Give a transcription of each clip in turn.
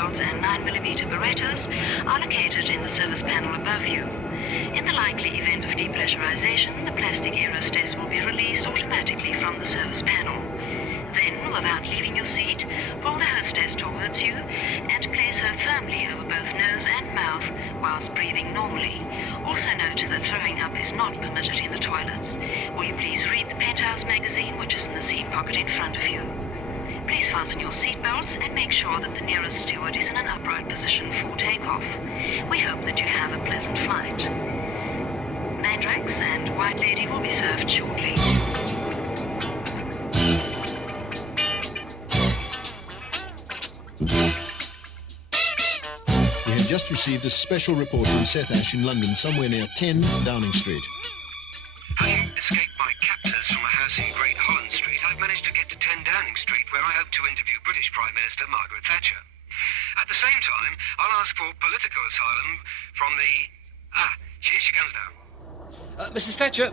belts and 9mm Berettas are located in the service panel above you. In the likely event of depressurization, the plastic aerostase will be released automatically from the service panel. Then, without leaving your seat, pull the hostess towards you and place her firmly over both nose and mouth whilst breathing normally. Also note that throwing up is not permitted in the toilets. Will you please read the Penthouse magazine, which is in the seat pocket in front of you. Please fasten your seatbelts and make sure that the nearest steward is in an upright position for takeoff. We hope that you have a pleasant flight. Mandrax and White Lady will be served shortly. We have just received a special report from Seth Asch in London, somewhere near 10 Downing Street. Having escaped my captors from a house in Great Holland Street, I've managed to get to 10 Downing Street, where I hope to interview British Prime Minister Margaret Thatcher. At the same time, I'll ask for political asylum from the... here she comes now. Mrs. Thatcher,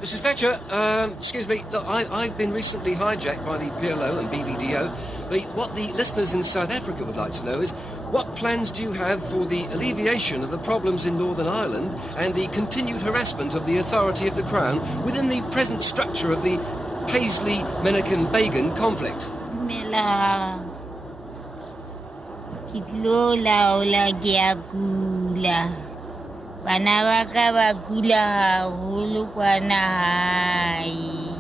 excuse me, look, I've been recently hijacked by the PLO and BBDO, but what the listeners in South Africa would like to know is, what plans do you have for the alleviation of the problems in Northern Ireland and the continued harassment of the authority of the Crown within the present structure of the Paisley-Menachem-Begin conflict? Mela, kitlola ola giagula. Bana ba ka ba kula haholo kwana hae.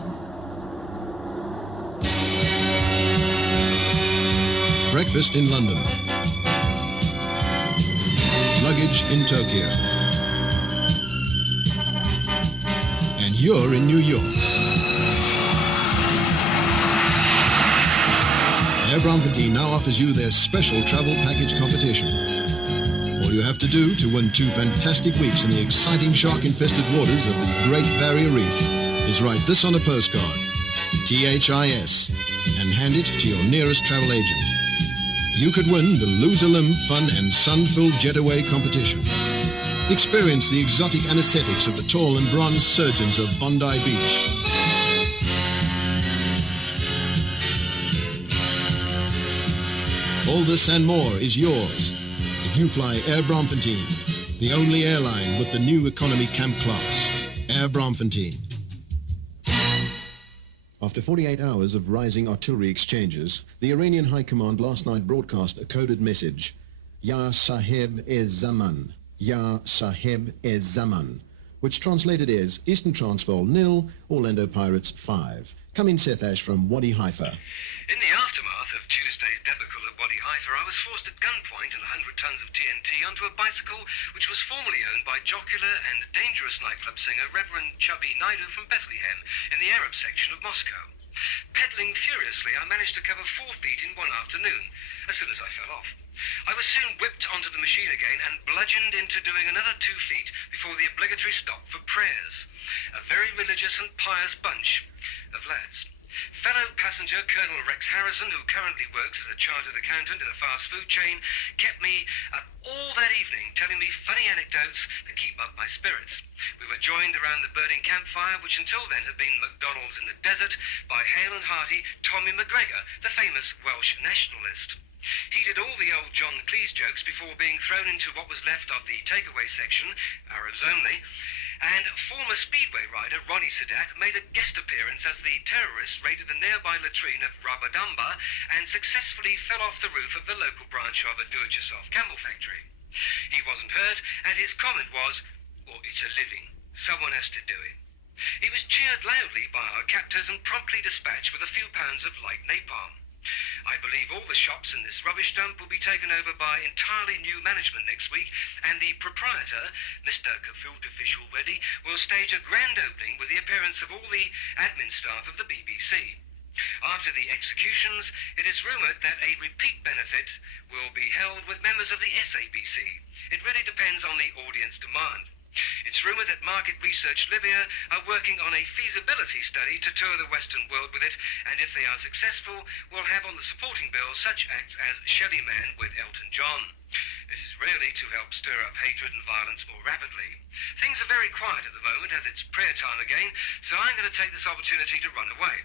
Breakfast in London. Luggage in Tokyo. And you're in New York. Air Braamfontein now offers you their special travel package competition. All you have to do to win 2 fantastic weeks in the exciting shark-infested waters of the Great Barrier Reef is write this on a postcard, THIS, and hand it to your nearest travel agent. You could win the Lose a Limb Fun and Sun-Filled Jetaway competition. Experience the exotic anesthetics of the tall and bronze surgeons of Bondi Beach. All this and more is yours if you fly Air Braamfontein, the only airline with the new economy camp class. Air Braamfontein. After 48 hours of rising artillery exchanges, the Iranian High Command last night broadcast a coded message, Ya Sahib-e-Zaman, Ya Sahib-e-Zaman, which translated is Eastern Transvaal 0, Orlando Pirates 5. Come in, Seth Asch from Wadi Haifa. In the aftermath of Tuesday's debacle at Wadi Haifa, I was forced at gunpoint and 100 tons of TNT onto a bicycle which was formerly owned by jocular and dangerous nightclub singer Reverend Chubby Naidu from Bethlehem in the Arab section of Moscow. Pedaling furiously, I managed to cover 4 feet in one afternoon, as soon as I fell off. I was soon whipped onto the machine again and bludgeoned into doing another 2 feet before the obligatory stop for prayers. A very religious and pious bunch of lads. Fellow passenger Colonel Rex Harrison, who currently works as a chartered accountant in a fast food chain, kept me up all that evening telling me funny anecdotes to keep up my spirits. We were joined around the burning campfire, which until then had been McDonald's in the desert, by hale and hearty Tommy McGregor, the famous Welsh nationalist. He did all the old John Cleese jokes before being thrown into what was left of the takeaway section, Arabs only, and former Speedway rider Ronnie Sadat made a guest appearance as the terrorists raided the nearby latrine of Rabadamba and successfully fell off the roof of the local branch of a do-it-yourself camel factory. He wasn't hurt, and his comment was, "Oh, it's a living. Someone has to do it." He was cheered loudly by our captors and promptly dispatched with a few pounds of light napalm. I believe all the shops in this rubbish dump will be taken over by entirely new management next week, and the proprietor, Mr. Gefilte Fish already, will stage a grand opening with the appearance of all the admin staff of the BBC. After the executions, it is rumoured that a repeat benefit will be held with members of the SABC. It really depends on the audience demand. It's rumoured that Market Research Libya are working on a feasibility study to tour the Western world with it, and if they are successful, will have on the supporting bill such acts as Shelley Man with Elton John. This is really to help stir up hatred and violence more rapidly. Things are very quiet at the moment as it's prayer time again, so I'm going to take this opportunity to run away.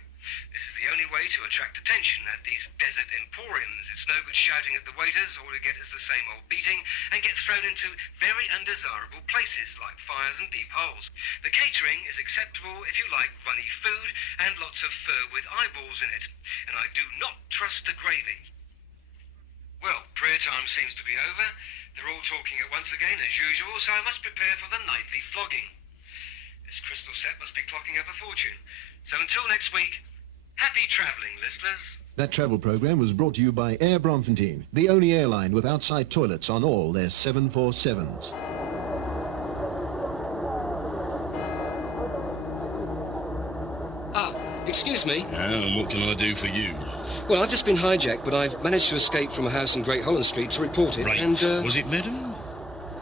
This is the only way to attract attention at these desert emporiums. It's no good shouting at the waiters, all you get is the same old beating, and get thrown into very undesirable places like fires and deep holes. The catering is acceptable if you like runny food and lots of fur with eyeballs in it, and I do not trust the gravy. Well, prayer time seems to be over. They're all talking at once again as usual, so I must prepare for the nightly flogging. This crystal set must be clocking up a fortune. So until next week, happy travelling, listeners. That travel program was brought to you by Air Braamfontein, the only airline with outside toilets on all their 747s. Excuse me? And what can I do for you? Well, I've just been hijacked, but I've managed to escape from a house in Great Holland Street to report it. Rape. And, Was it, madam?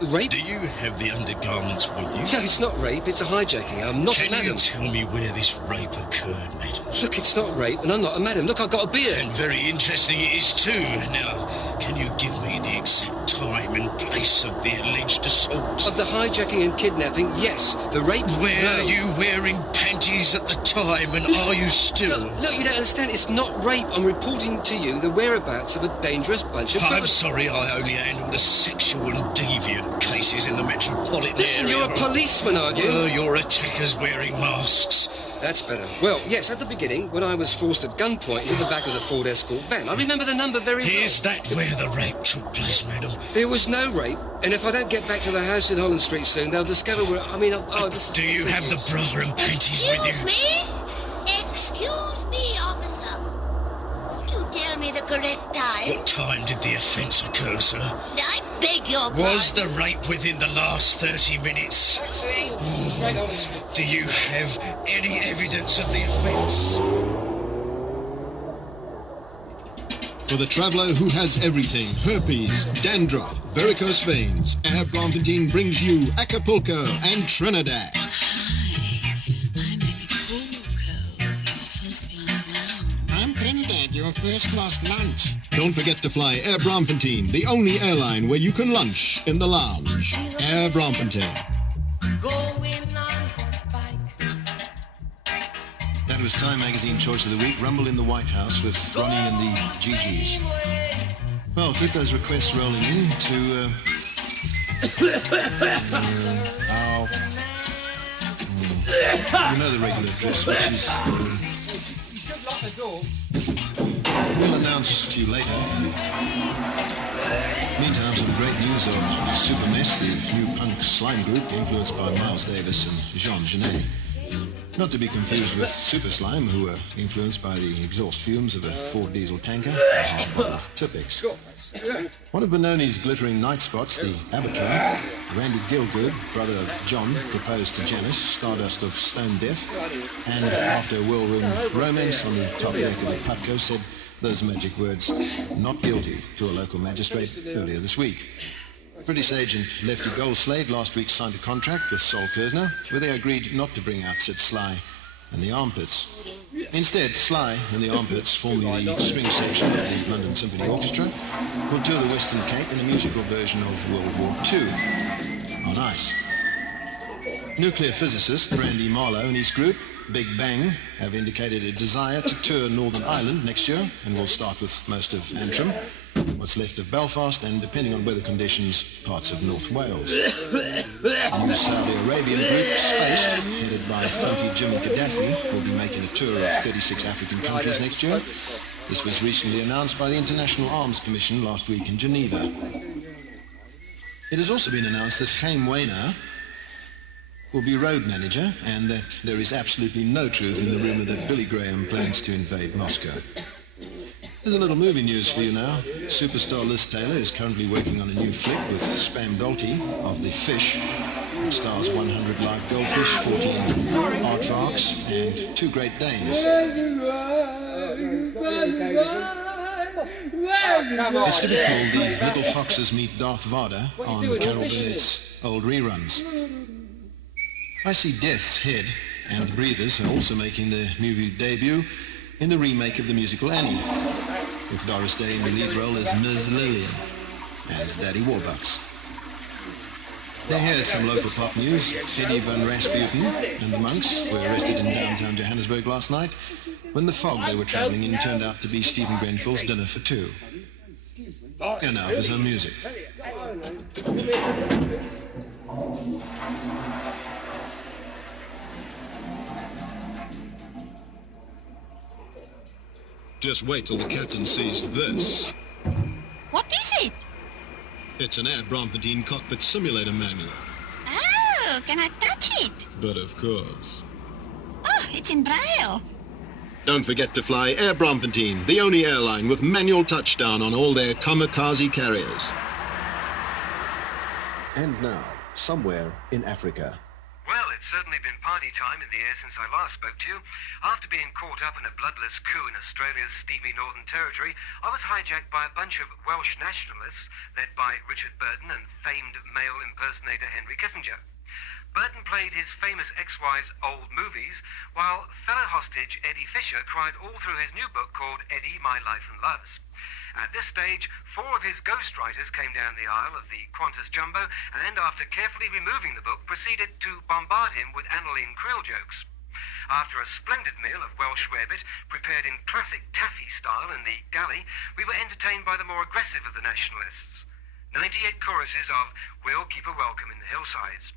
Rape? Do you have the undergarments with you? Yeah, it's not rape, it's a hijacking. I'm not a Can madam. you tell me where this rape occurred, madam? Look, it's not rape, and I'm not a madam. Look, I've got a beard. And very interesting it is too. Now, can you give me the exact time and place of the alleged assault? Of the hijacking and kidnapping, yes. The rape, Were no. you wearing panties at the time, and are you still? Look, you don't understand. It's not rape. I'm reporting to you the whereabouts of a dangerous bunch of... I'm sorry, I only handle the sexual and deviant cases in the metropolitan Listen, area. you're a policeman, aren't you? Were your attackers wearing masks? That's better. Well, yes, at the beginning, when I was forced at gunpoint into the back of the Ford Escort van. I remember the number very well. Is that where the rape took place, madam? There was no rape, and if I don't get back to the house in Holland Street soon, they'll discover where... I mean, Do you have the bra and panties with you? Excuse me, officer. Could you tell me the correct time? What time did the offence occur, sir? I beg your pardon. Was the rape within the last 30 minutes? Do you have any evidence of the offence? For the traveller who has everything, herpes, dandruff, varicose veins, Air Braamfontein brings you Acapulco and Trinidad. I'm Putco, your first-class lounge. I'm Trinidad, your first-class lunch. Don't forget to fly Air Braamfontein, the only airline where you can lunch in the lounge. Air Braamfontein. That was Time Magazine Choice of the Week, Rumble in the White House with Ronnie and the GGs. Well, keep those requests rolling in to you know the regular address, which is... You should lock the door. We'll announce to you later. Meantime, some great news of Super Mess, the new punk slime group influenced by Miles Davis and Jean Genet. Not to be confused with Super Slime, who were influenced by the exhaust fumes of a Ford diesel tanker and a half bottle of Tipex. One of Benoni's glittering night spots, the Abattoir, Randy Gilgood, brother of John, proposed to Janice, Stardust of Stone Deaf, and after a whirlwind romance on the top deck of a Putco, said those magic words, "not guilty," to a local magistrate earlier this week. British agent Lefty Goldslade last week signed a contract with Sol Kersner, where they agreed not to bring out Sid Sly and the Armpits. Instead, Sly and the Armpits, formerly the string section of the London Symphony Orchestra, will tour the Western Cape in a musical version of World War II on ice. Nuclear physicist Brandy Marlowe and his group, Big Bang, have indicated a desire to tour Northern Ireland next year, and will start with most of Antrim, what's left of Belfast, and depending on weather conditions, parts of North Wales. The new Saudi Arabian group, Spaced, headed by funky Jimmy Gaddafi, will be making a tour of 36 African countries next year. This was recently announced by the International Arms Commission last week in Geneva. It has also been announced that Chaim Weiner will be road manager, and that there is absolutely no truth in the rumour that Billy Graham plans to invade Moscow. There's a little movie news for you now. Superstar Liz Taylor is currently working on a new flick with Spam Dolty of The Fish. It stars 100 live goldfish, 14 aardvarks, and 2 Great Danes. It's to be called The Little Foxes Meet Darth Vader on Carol Burnett's old reruns. I See Death's Head and Breathers are also making their movie debut in the remake of the musical Annie, with Doris Day in the lead role as Ms. Lillian, as Daddy Warbucks. Now here's some local pop news. Eddie Van Rasputin and the monks were arrested in downtown Johannesburg last night when the fog they were travelling in turned out to be Stephen Grenfell's Dinner for Two. And now for some music. Just wait till the captain sees this. What is it? It's an Air Braamfontein cockpit simulator manual. Oh, can I touch it? But of course. Oh, it's in Braille. Don't forget to fly Air Braamfontein, the only airline with manual touchdown on all their kamikaze carriers. And now, somewhere in Africa. Well, it's certainly been party time in the air since I last spoke to you. After being caught up in a bloodless coup in Australia's steamy Northern Territory, I was hijacked by a bunch of Welsh nationalists led by Richard Burton and famed male impersonator Henry Kissinger. Burton played his famous ex-wife's old movies, while fellow hostage Eddie Fisher cried all through his new book called Eddie, My Life and Loves. At this stage, 4 of his ghostwriters came down the aisle of the Qantas Jumbo and, after carefully removing the book, proceeded to bombard him with aniline krill jokes. After a splendid meal of Welsh rarebit, prepared in classic taffy style in the galley, we were entertained by the more aggressive of the nationalists. 98 choruses of We'll Keep Her Welcome in the Hillsides.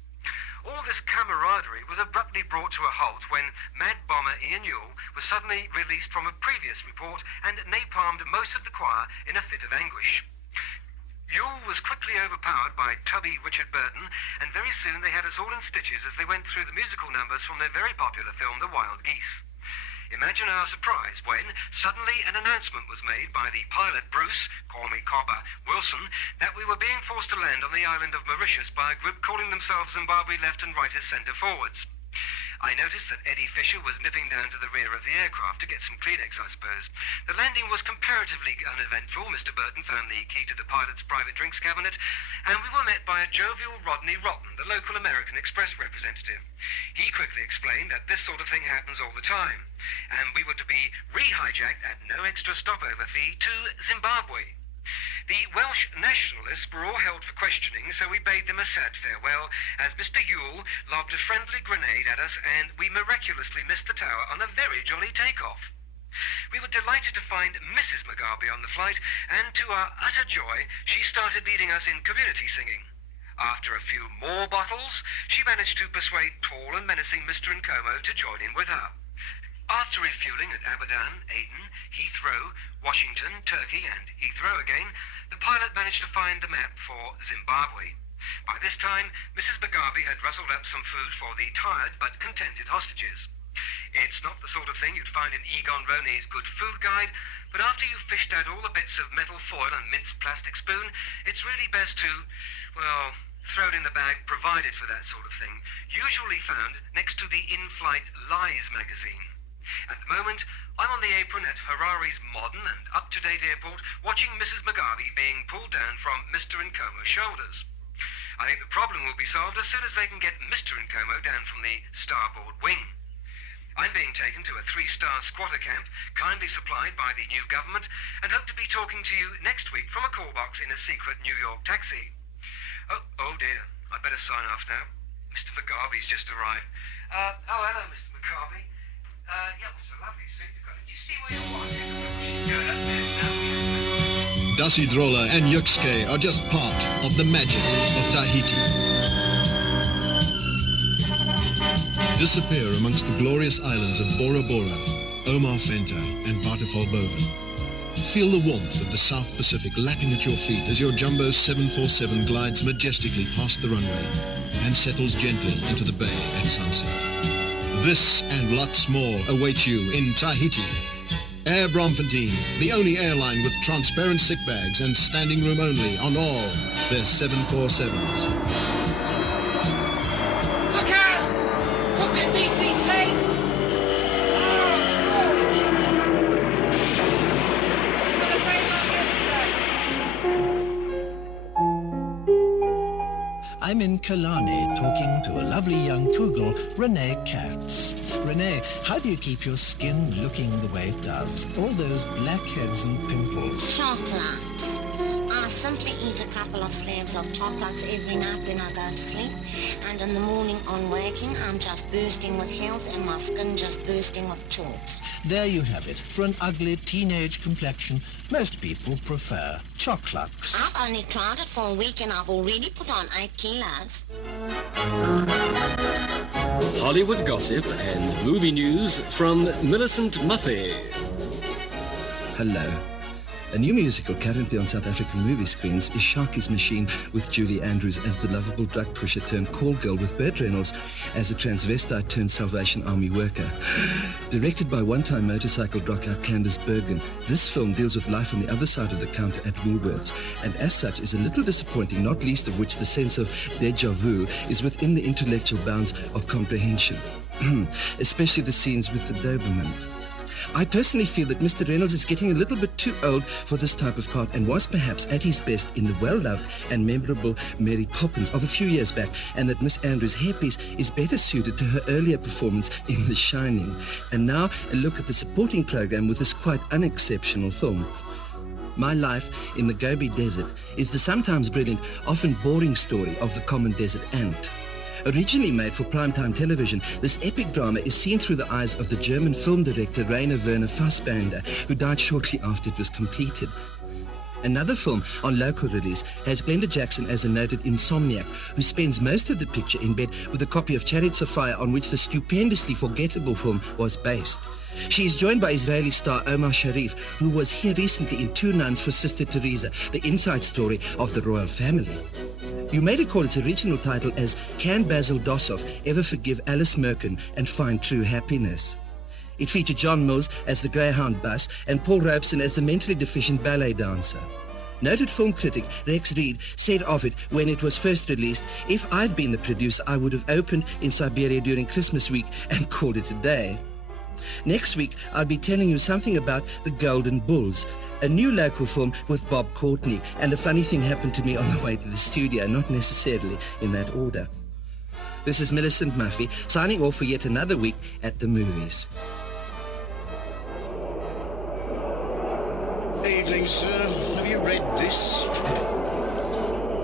All this camaraderie was abruptly brought to a halt when Mad Bomber Ian Ewell was suddenly released from a previous report and napalmed most of the choir in a fit of anguish. Ewell was quickly overpowered by tubby Richard Burton, and very soon they had us all in stitches as they went through the musical numbers from their very popular film The Wild Geese. Imagine our surprise when, suddenly, an announcement was made by the pilot Bruce, call me Copper, Wilson, that we were being forced to land on the island of Mauritius by a group calling themselves Zimbabwe Left and Rightist Centre Forwards. I noticed that Eddie Fisher was nipping down to the rear of the aircraft to get some Kleenex, I suppose. The landing was comparatively uneventful. Mr. Burton found the key to the pilot's private drinks cabinet, and we were met by a jovial Rodney Rotten, the local American Express representative. He quickly explained that this sort of thing happens all the time, and we were to be re-hijacked at no extra stopover fee to Zimbabwe. The Welsh nationalists were all held for questioning, so we bade them a sad farewell as Mr. Ewell lobbed a friendly grenade at us and we miraculously missed the tower on a very jolly takeoff. We were delighted to find Mrs. Mugabe on the flight, and to our utter joy, she started leading us in community singing. After a few more bottles, she managed to persuade tall and menacing Mr. Nkomo to join in with her. After refueling at Abadan, Aden, Heathrow, Washington, Turkey, and Heathrow again, the pilot managed to find the map for Zimbabwe. By this time, Mrs. Mugabe had rustled up some food for the tired but contented hostages. It's not the sort of thing you'd find in Egon Roney's Good Food Guide, but after you've fished out all the bits of metal foil and minced plastic spoon, it's really best to, well, throw it in the bag provided for that sort of thing, usually found next to the in-flight Lies magazine. At the moment, I'm on the apron at Harare's modern and up-to-date airport, watching Mrs. Mugabe being pulled down from Mr. Nkomo's shoulders. I think the problem will be solved as soon as they can get Mr. Nkomo down from the starboard wing. I'm being taken to a 3-star squatter camp, kindly supplied by the new government, and hope to be talking to you next week from a call box in a secret New York taxi. Oh dear, I'd better sign off now. Mr. Mugabe's just arrived. Hello, Mr. Mugabe. Yeah, it was a lovely suit you got. Did you see where your wife is? Good up there now. Dasi Drola and Yuxke are just part of the magic of Tahiti. Disappear amongst the glorious islands of Bora Bora, Omarfenta and Waterval-Boven. Feel the warmth of the South Pacific lapping at your feet as your Jumbo 747 glides majestically past the runway and settles gently into the bay at sunset. This and lots more await you in Tahiti. Air Braamfontein, the only airline with transparent sick bags and standing room only on all their 747s. Look out! Could be a DC-10! I'm in Killarney talking to a lovely young Kugel, Renee Katz. Renee, how do you keep your skin looking the way it does? All those blackheads and pimples. Choclux. simply eat a couple of slabs of Choclux every night when I go to sleep, and in the morning on waking, I'm just bursting with health and my skin just bursting with chords. There you have it. For an ugly teenage complexion, most people prefer Choclux. I've only tried it for a week and I've already put on 8 kilos. Hollywood gossip and movie news from Millicent Muffy. Hello. A new musical currently on South African movie screens is Sharky's Machine, with Julie Andrews as the lovable drug pusher turned call girl, with Burt Reynolds as a transvestite turned Salvation Army worker. Directed by one-time motorcycle dropout Candice Bergen, this film deals with life on the other side of the counter at Woolworths, and as such is a little disappointing, not least of which the sense of déjà vu is within the intellectual bounds of comprehension, especially the scenes with the Doberman. I personally feel that Mr. Reynolds is getting a little bit too old for this type of part, and was perhaps at his best in the well-loved and memorable Mary Poppins of a few years back, and that Miss Andrews' hairpiece is better suited to her earlier performance in The Shining. And now a look at the supporting program with this quite unexceptional film. My Life in the Gobi Desert is the sometimes brilliant, often boring story of the common desert ant. Originally made for primetime television, this epic drama is seen through the eyes of the German film director Rainer Werner Fassbinder, who died shortly after it was completed. Another film on local release has Glenda Jackson as a noted insomniac who spends most of the picture in bed with a copy of Chariots of Fire, on which the stupendously forgettable film was based. She is joined by Israeli star Omar Sharif, who was here recently in Two Nuns for Sister Teresa, the inside story of the royal family. You may recall its original title as Can Basil Dossoff Ever Forgive Alice Merkin and Find True Happiness? It featured John Mills as the Greyhound bus and Paul Robeson as the mentally deficient ballet dancer. Noted film critic Rex Reed said of it when it was first released, "If I'd been the producer, I would have opened in Siberia during Christmas week and called it a day." Next week, I'll be telling you something about The Golden Bulls, a new local film with Bob Courtney, and a funny thing happened to me on the way to the studio, not necessarily in that order. This is Millicent Muffy, signing off for yet another week at the movies. Evening, sir. Have you read this?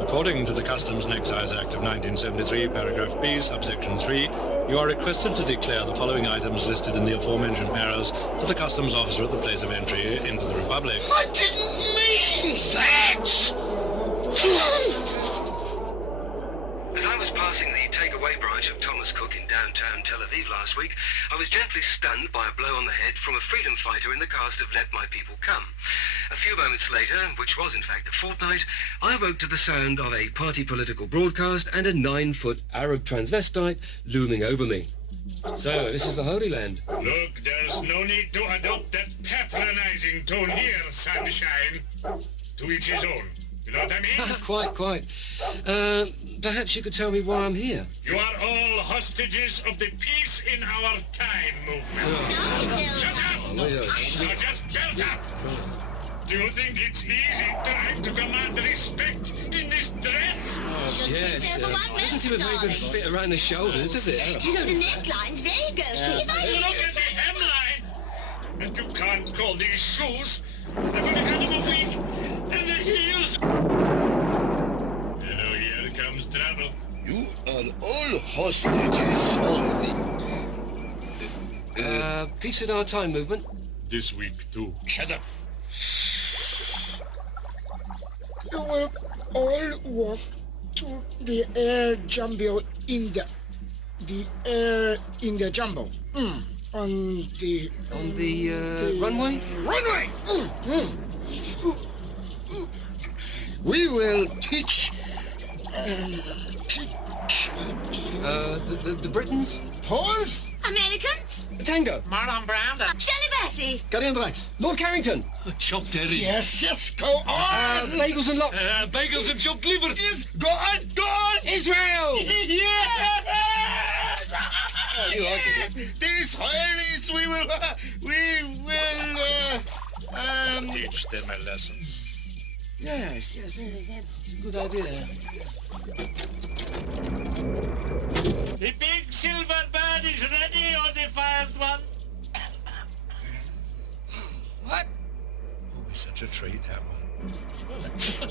According to the Customs and Excise Act of 1973, paragraph B, subsection 3, you are requested to declare the following items listed in the aforementioned paras to the customs officer at the place of entry into the Republic. I didn't mean that! As I was passing the takeaway branch of Thomas Cook in downtown Tel Aviv last week, I was gently stunned by a blow on the head from a freedom fighter in the cast of Let My People Come. A few moments later, which was in fact a fortnight, I awoke to the sound of a party political broadcast and a 9-foot Arab transvestite looming over me. So, this is the Holy Land. Look, there's no need to adopt that patronizing tone here, sunshine. To each his own. You know what I mean? Quite. Perhaps you could tell me why I'm here. You are all hostages of the Peace in Our Time movement. Shut up! Now just belt up! Do you think it's easy trying to command respect in this dress? Yes. Doesn't seem a very good fit around the shoulders, does it? The neckline's very ghostly. Look at the hemline! And you can't call these shoes. They've only had them a week. And the heels... Oh, here comes trouble. You are all hostages of the... Peace in Our Time movement? This week, too. Shut up. You will all walk to the air jumbo in the air in the jumbo. On the runway? Runway! We will teach the Britons? Poles? Americans? Tango? Marlon Brando. Shirley Bassey. Gary and Rice. Lord Carrington? Chopped Eddie. Yes, go on! Bagels and Lox? Bagels and chopped liver. Yes, go on! Israel! Yes! You like it. These Israelis, we will teach them a lesson. Yes, that's a good idea. The big silver bird is ready, O defiant one. What? Always such a treat, Hamill.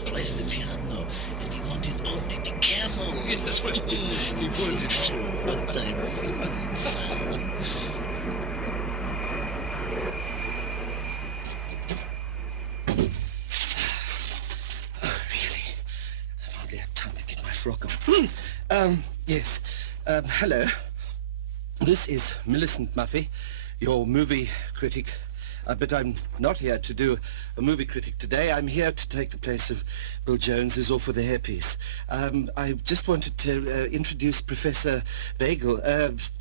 Playing the piano, and he wanted only the camel. Yes, well, he wanted to. What I mean, son. Oh, really? I've hardly had time to get my frock on. Yes. Hello. This is Millicent Muffy, your movie critic. But I'm not here to do a movie critic today. I'm here to take the place of Bill Jones, who's off with the hairpiece. I just wanted to introduce Professor Bagel, Asch,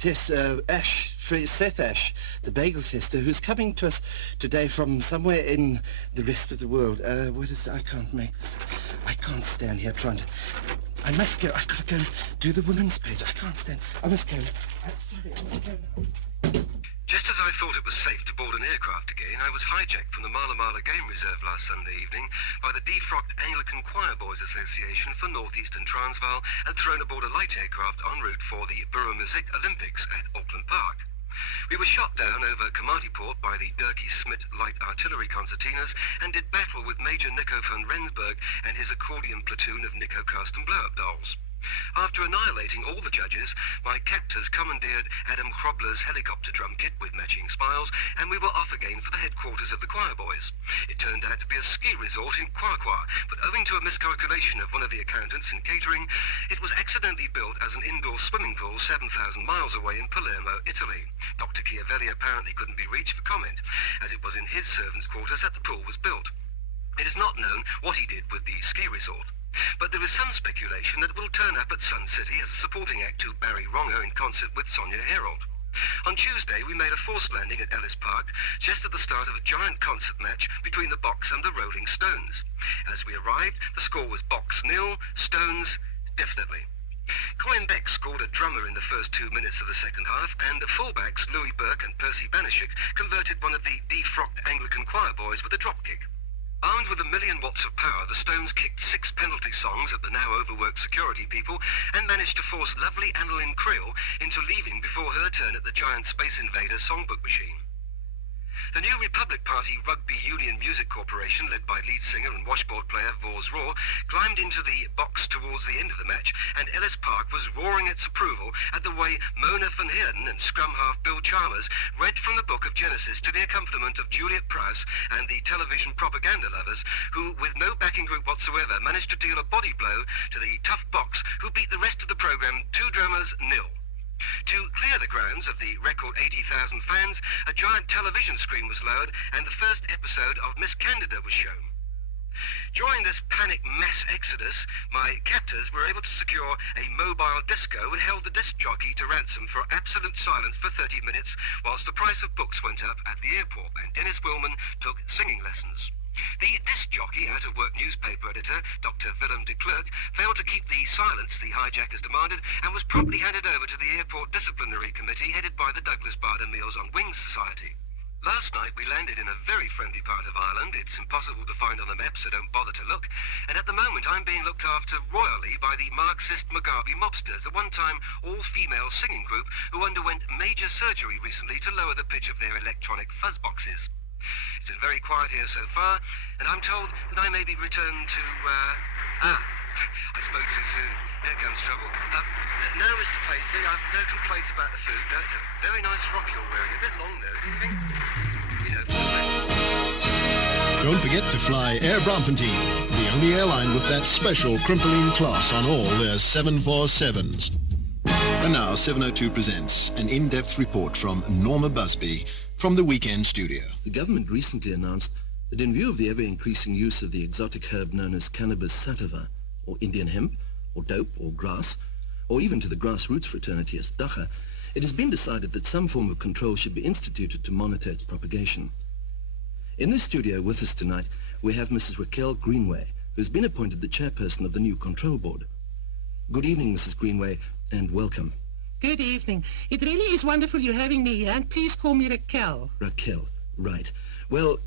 Seth Asch, the bagel tester, who's coming to us today from somewhere in the rest of the world. What is... I can't make this. I can't stand here trying to... I must go. I've got to go do the women's page. I can't stand. I must go. Sorry, I must go now. Just as I thought it was safe to board an aircraft again, I was hijacked from the Mala Mala Game Reserve last Sunday evening by the defrocked Anglican Choir Boys Association for North Eastern Transvaal and thrown aboard a light aircraft en route for the Burra-Music Olympics at Auckland Park. We were shot down over Kamatiport by the Dirkie Smit light artillery concertinas and did battle with Major Nico van Rensburg and his accordion platoon of Nico custom blow-up dolls. After annihilating all the judges, my captors commandeered Adam Krobler's helicopter drum kit with matching spiles, and we were off again for the headquarters of the choir boys. It turned out to be a ski resort in Kwakwa, but owing to a miscalculation of one of the accountants in catering, it was accidentally built as an indoor swimming pool 7,000 miles away in Palermo, Italy. Dr. Chiavelli apparently couldn't be reached for comment, as it was in his servants' quarters that the pool was built. It is not known what he did with the ski resort. But there is some speculation that it will turn up at Sun City as a supporting act to Barry Rongo in concert with Sonia Herold. On Tuesday, we made a forced landing at Ellis Park just at the start of a giant concert match between the Box and the Rolling Stones. As we arrived, the score was Box 0, Stones definitely. Colin Beck scored a drummer in the first 2 minutes of the second half, and the fullbacks Louis Burke and Percy Banashik converted one of the defrocked Anglican choir boys with a dropkick. Armed with 1,000,000 watts of power, the Stones kicked 6 penalty songs at the now overworked security people and managed to force lovely Annalyn Creel into leaving before her turn at the giant Space Invaders songbook machine. The New Republic Party Rugby Union Music Corporation, led by lead singer and washboard player Vors Raw, climbed into the box towards the end of the match, and Ellis Park was roaring its approval at the way Mona van Heerden and scrum half Bill Chalmers read from the Book of Genesis to the accompaniment of Juliet Prowse and the television propaganda lovers, who, with no backing group whatsoever, managed to deal a body blow to the tough Box, who beat the rest of the programme 2 drummers 0. To clear the grounds of the record 80,000 fans, a giant television screen was lowered and the first episode of Miss Candida was shown. During this panic mass exodus, my captors were able to secure a mobile disco and held the disc jockey to ransom for absolute silence for 30 minutes whilst the price of books went up at the airport and Dennis Willman took singing lessons. The disc jockey, out-of-work newspaper editor, Dr. Willem de Klerk, failed to keep the silence the hijackers demanded and was promptly handed over to the Airport Disciplinary Committee headed by the Douglas Bader Meals on Wings Society. Last night we landed in a very friendly part of Ireland. It's impossible to find on the map, so don't bother to look. And at the moment I'm being looked after royally by the Marxist Mugabe mobsters, a one-time all-female singing group who underwent major surgery recently to lower the pitch of their electronic fuzz boxes. It's been very quiet here so far, and I'm told that I may be returned to, I spoke too soon. Here comes trouble. No, Mr. Paisley, I've no complaints about the food. That's a very nice frock you're wearing. A bit long, though, do you think? You know... Don't forget to fly Air Braamfontein, the only airline with that special crimpling class on all their 747s. And now 702 presents an in-depth report from Norma Busby from the Weekend Studio. The government recently announced that in view of the ever-increasing use of the exotic herb known as cannabis sativa, or Indian hemp, or dope, or grass, or even to the grassroots fraternity as dacha, it has been decided that some form of control should be instituted to monitor its propagation. In this studio with us tonight, we have Mrs. Raquel Greenway, who has been appointed the chairperson of the new control board. Good evening, Mrs. Greenway, and welcome. Good evening. It really is wonderful you having me here, and please call me Raquel. Raquel, right. Well,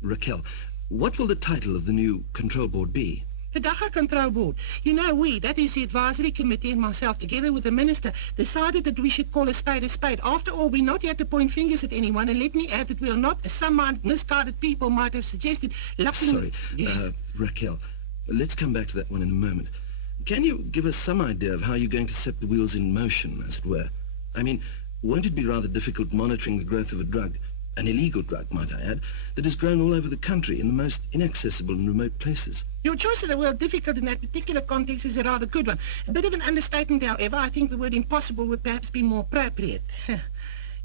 Raquel, what will the title of the new control board be? The Dagga Control Board. You know, that is the advisory committee, and myself, together with the minister, decided that we should call a spade a spade. After all, we're not here to point fingers at anyone, and let me add that we are not, as some misguided people might have suggested, Sorry, Yes. Raquel, let's come back to that one in a moment. Can you give us some idea of how you're going to set the wheels in motion, as it were? I mean, won't it be rather difficult monitoring the growth of a drug, an illegal drug, might I add, that has grown all over the country in the most inaccessible and remote places? Your choice of the word difficult in that particular context is a rather good one. A bit of an understatement, however. I think the word impossible would perhaps be more appropriate.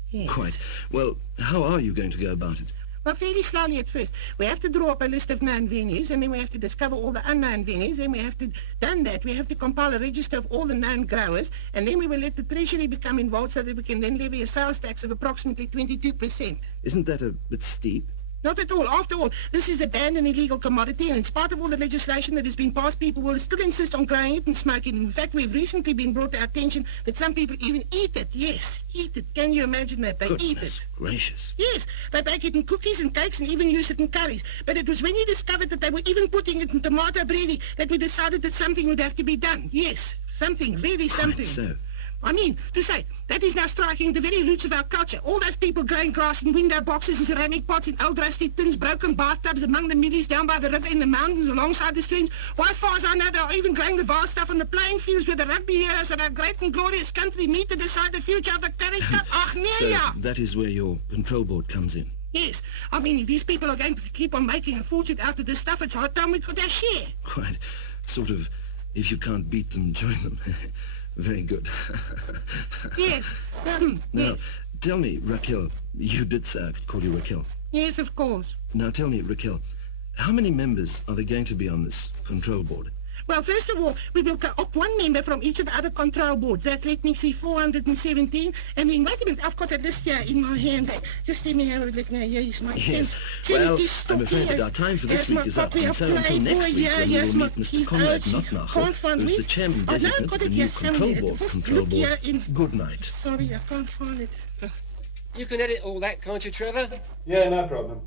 Yes. Quite. Well, how are you going to go about it? Well, fairly slowly at first. We have to draw up a list of known venues, and then we have to discover all the unknown venues, and we have to, done that, we have to compile a register of all the known growers, and then we will let the Treasury become involved so that we can then levy a sales tax of approximately 22%. Isn't that a bit steep? Not at all. After all, this is a banned and illegal commodity, and in spite of all the legislation that has been passed, people will still insist on growing it and smoking it. In fact, we've recently been brought to our attention that some people even eat it. Yes, eat it. Can you imagine that? They eat it. Gracious. Yes, they bake it in cookies and cakes and even use it in curries. But it was when we discovered that they were even putting it in tomato bread that we decided that something would have to be done. Yes, something, really something. Quite so. I mean, to say, that is now striking the very roots of our culture. All those people growing grass in window boxes and ceramic pots in old rusty tins, broken bathtubs among the millies down by the river in the mountains alongside the streams. Well, as far as I know, they're even growing the vast stuff on the playing fields where the rugby heroes of our great and glorious country meet to decide the future of the Cark Cup. Ach, nee, So ja. that is where your control board comes in? Yes. I mean, if these people are going to keep on making a fortune out of this stuff, it's high time we got our share. Quite. Sort of, if you can't beat them, join them. Very good. Yes. Now, yes. tell me, Raquel, you did say I could call you Raquel. Yes, of course. Now tell me, Raquel, how many members are there going to be on this control board? Well, first of all, we will co-opt one member from each of the other control boards. That's, let me see, 417. And then, wait a minute, I've got a list here in my hand. Just let me have a look now. Here is my Yes. pen. Well, I'm afraid that our time for this week is up, and so until next week when we will meet Mr. Conrad Notnacher, who is the chairman designate of the new control board. Good night. Sorry, I can't find it. You can edit all that, can't you, Trevor? Yeah, no problem.